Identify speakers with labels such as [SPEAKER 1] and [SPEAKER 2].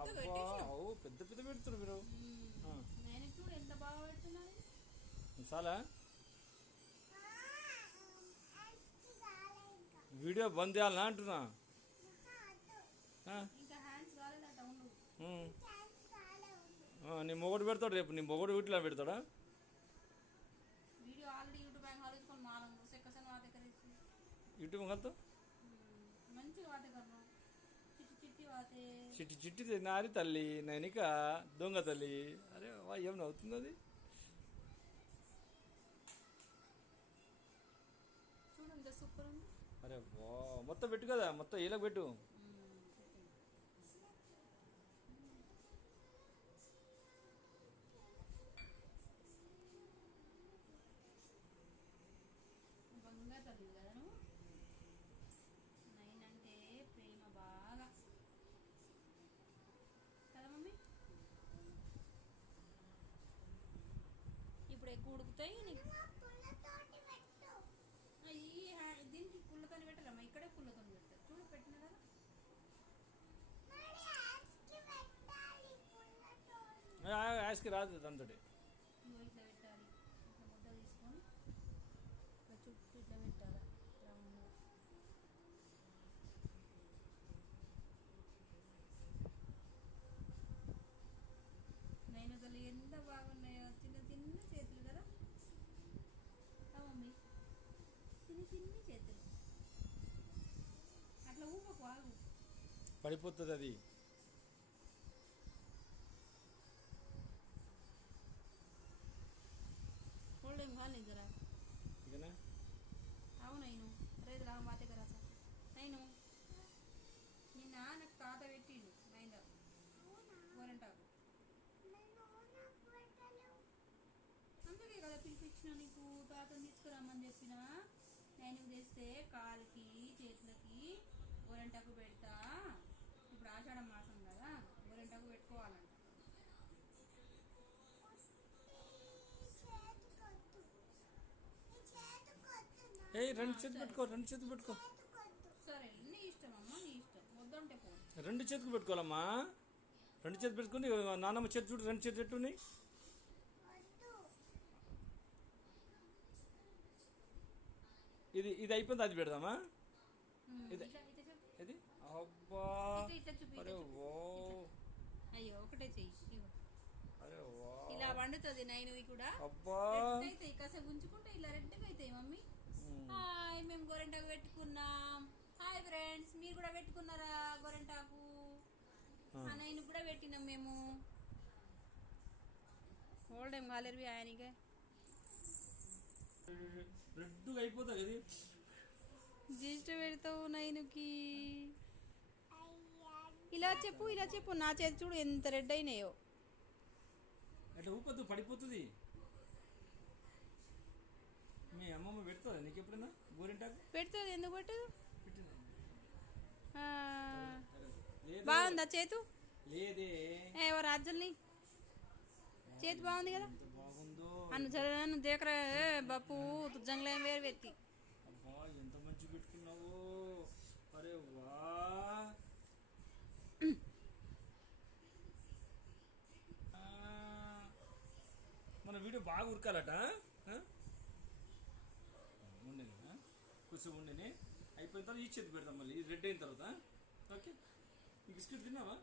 [SPEAKER 1] పెద్ద
[SPEAKER 2] పెద్ద పెద్ద పెడుతున్నారు మీరు. చాలా వీడియో బంద్ చేయాలనా అంటున్నా? నీ మొగడు పెడతాడు రేపు. నీ మొగడు వీటిలో పెడతాడా?
[SPEAKER 1] వీడియో ఆల్రెడీ యూట్యూబ్
[SPEAKER 2] కలుతా
[SPEAKER 1] మంచిగా చిట్టి చిట్టి వాతే
[SPEAKER 2] చిట్టి చిట్టి నారి తల్లి నైనిక దొంగ తల్లి. అరే వా ఏం నవ్వుతుంది అది? అరే వా మొత్తం పెట్టు కదా మొత్తం ఇలా పెట్టు.
[SPEAKER 1] ఎక్కువ ఉడుకుతాయి ఈ దీనికి ఇక్కడే పుల్లతోని పెడతారు చూడు పెట్టిన కదా?
[SPEAKER 2] యాస్కి రాదు దాంతో
[SPEAKER 1] ఇగో ఇట్లా పెట్టాలి ఇట్లా ముద్ద తీసుకొని ఇట్లా చుట్టూ ఇట్లా పెట్టాలి రౌండ్గా నేను అసలు ఎంత బాగున్నాయో చిన్న చిన్న చేతులు కదా ఆ మమ్మీ చిన్న చిన్న చేతులు అట్లా ఊపకు ఆగు
[SPEAKER 2] పడిపోతుంది అది
[SPEAKER 1] హోల్డేం కాలేదు జరా.
[SPEAKER 2] ఇకనా
[SPEAKER 1] అవును అయిను. రేదు రా మా దగ్గర సార్. నేను నిన్న నాకు తాత పెట్టిండు మైంద గోరంటాకు అందుకే కదా పిలిపించిన నీకు తాతని తీసుకురమ్మని చెప్పిన? గోరంటాకు పెడతా. ఇప్పుడు ఆషాఢ మాసం కదా గోరంటాకు పెట్టుకోవాలంట.
[SPEAKER 2] ఏ రెండు చేతులు పెట్టుకో రెండు చేతులు పెట్టుకో.
[SPEAKER 1] సరే నీ ఇష్టం అమ్మ నీ ఇష్టం. వద్దంటే పో.
[SPEAKER 2] రెండు చేతులు పెట్టుకోవాలమ్మా. రెండు చేతులు పెట్టుకుని నాన్నమ్మ చేతి చూడు రెండు చేతులు ఎట్టున్నాయి ఇది ఇది అయిపోయింది అది పెడదామా? ఇదే. ఇది అబ్బా! అరే. ఓ
[SPEAKER 1] అయ్యో ఒకటే చెయ్యి.
[SPEAKER 2] అరే వా
[SPEAKER 1] ఇలా వండుతుంది నైన్వి కూడా.
[SPEAKER 2] అబ్బా!
[SPEAKER 1] అవుతాయి కాసేపు ఉంచుకుంటే ఇలా రెడ్గా అవుతాయి మమ్మీ. హాయ్ మేము గోరెంటాకు పెట్టుకున్నాం. Hi friends. మీరు కూడా పెట్టుకున్నారా గోరెంటాకు? నైన్ కూడా పెట్టినాం మేము. ఓల్డ్ ఏం కాలేరు ఆయనకే.
[SPEAKER 2] రెడ్గా అయిపోతుంది ఇది
[SPEAKER 1] దిష్టి పెడతావు నైన్కి? ఇలా చెప్పు ఇలా చెప్పు. నా చేతి చూడు ఎంత రెడ్ అయినాయో.
[SPEAKER 2] అట్లా ఊపొద్దు పడిపోతుంది. మీ అమ్మమ్మ పెడుతుందా? నీకు ఎప్పుడైనా? గోరింటాకు
[SPEAKER 1] పెడుతుంది. ఎందుకు పెట్టదు? బాగుందా చేతు?
[SPEAKER 2] లేదే.
[SPEAKER 1] ఏ ఓ రాజుల్ని. చేతి బాగుంది కదా.
[SPEAKER 2] బాగుందో.
[SPEAKER 1] అన్ను చదివాను దేకరా ఏ బాపు తుజ్జంగ్లో ఏం వేరు
[SPEAKER 2] అబ్బా ఎంత మంచి పెట్టుకున్నావు? అరే వా. మన వీడియో బాగా ఉరకాలట ఆ? ఉండని కొంచెం ఉండని అయిపోయిన తర్వాత ఈ చేతి పెడతాం మళ్ళీ. రెడ్ అయిన తర్వాత ఓకే. బిస్కెట్ తిన్నావా?